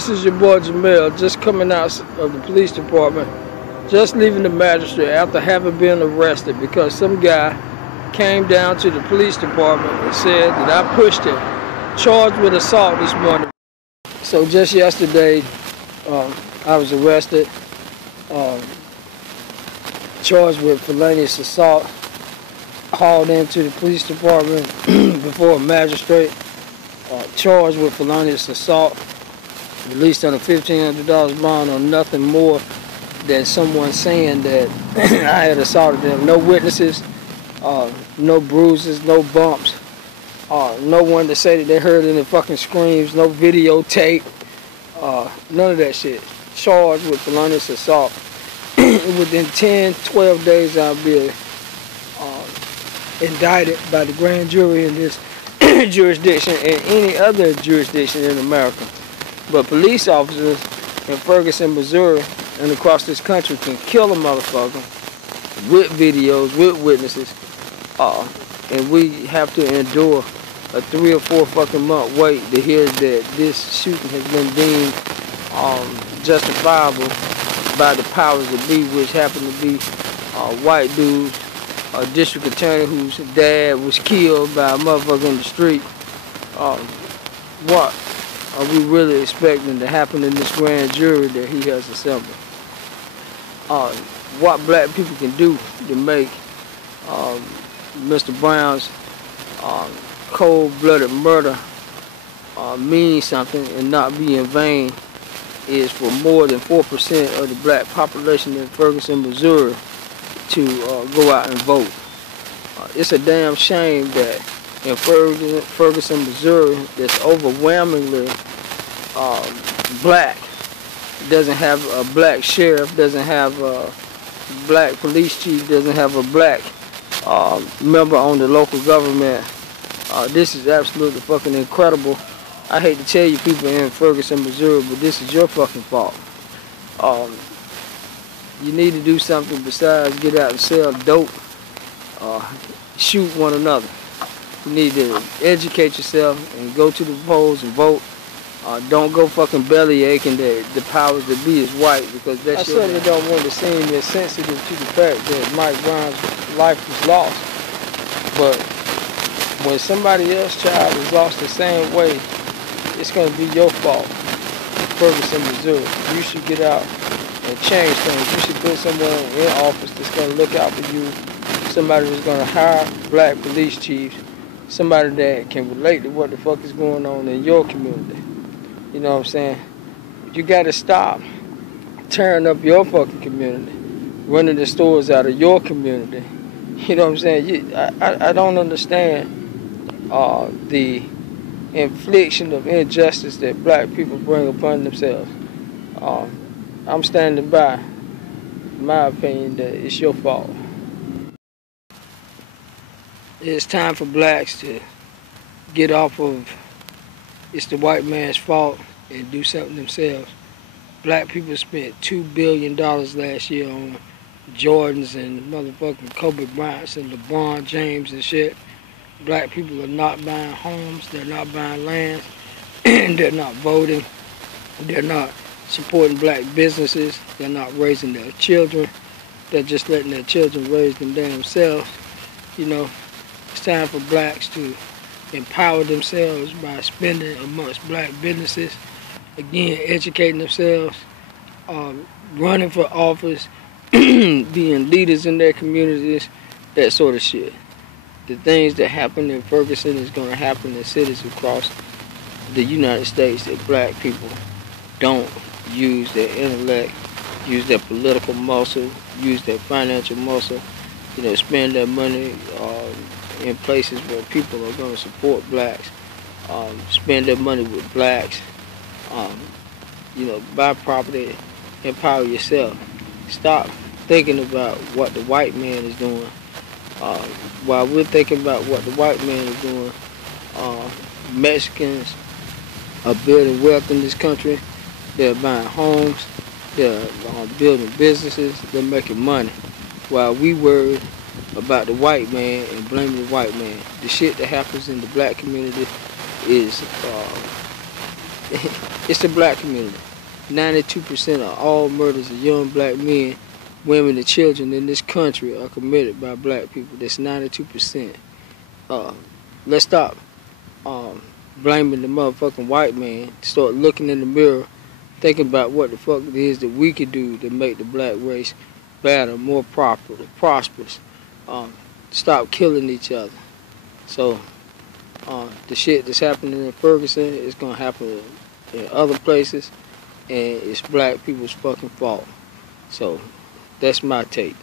This is your boy Jamel, just coming out of the police department, just leaving the magistrate after having been arrested because some guy came down to the police department and said that I pushed him, charged with assault this morning. So just yesterday, I was arrested, charged with felonious assault, hauled into the police department before a magistrate, charged with felonious assault, released on a $1,500 bond on nothing more than someone saying that I had assaulted them. No witnesses, no bruises, no bumps, no one to say that they heard any fucking screams, no videotape, none of that shit. Charged with felonious assault. Within 10, 12 days I'll be indicted by the grand jury in this jurisdiction and any other jurisdiction in America. But police officers in Ferguson, Missouri, and across this country can kill a motherfucker with videos, with witnesses, and we have to endure a 3 or 4 fucking month wait to hear that this shooting has been deemed justifiable by the powers that be, which happen to be white dudes, a district attorney whose dad was killed by a motherfucker in the street. What are we really expecting to happen in this grand jury that he has assembled? What black people can do to make Mr. Brown's cold-blooded murder mean something and not be in vain is for more than 4% of the black population in Ferguson, Missouri to go out and vote. It's a damn shame that in Ferguson, Missouri, that's overwhelmingly black, doesn't have a black sheriff, doesn't have a black police chief, doesn't have a black member on the local government. This is absolutely fucking incredible. I hate to tell you people in Ferguson, Missouri, but this is your fucking fault. You need to do something besides get out and sell dope, shoot one another. You need to educate yourself and go to the polls and vote. Don't go fucking belly aching that the powers that be is white, because that shit. I certainly don't want to seem as sensitive to the fact that Mike Brown's life was lost. But when somebody else's child is lost the same way, it's going to be your fault. Ferguson, Missouri. You should get out and change things. You should put someone in office that's going to look out for you. Somebody that's going to hire black police chiefs. Somebody that can relate to what the fuck is going on in your community. You know what I'm saying? You got to stop tearing up your fucking community, running the stores out of your community. You know what I'm saying? I don't understand the infliction of injustice that black people bring upon themselves. I'm standing by, in my opinion, that it's your fault. It's time for blacks to get off of it's the white man's fault and do something themselves. Black people spent $2 billion last year on Jordans and motherfucking Kobe Bryants and LeBron James and shit. Black people are not buying homes, they're not buying land, they're not voting, they're not supporting black businesses, they're not raising their children, they're just letting their children raise them damn selves. You know, it's time for blacks to empower themselves by spending amongst black businesses, again, educating themselves, running for office, being leaders in their communities, that sort of shit. The things that happen in Ferguson is going to happen in cities across the United States that black people don't use their intellect, use their political muscle, use their financial muscle, you know, spend their money in places where people are going to support blacks, spend their money with blacks, you know, buy property, empower yourself. Stop thinking about what the white man is doing. While we're thinking about what the white man is doing, Mexicans are building wealth in this country. They're buying homes, they're building businesses, they're making money. While we worry about the white man and blaming the white man. The shit that happens in the black community is It's the black community. 92% of all murders of young black men, women, and children in this country are committed by black people. That's 92%. Let's stop blaming the motherfucking white man. Start looking in the mirror, thinking about what the fuck it is that we could do to make the black race better, more prosperous. Stop killing each other. So the shit that's happening in Ferguson is gonna happen in other places, and it's black people's fucking fault. So that's my take.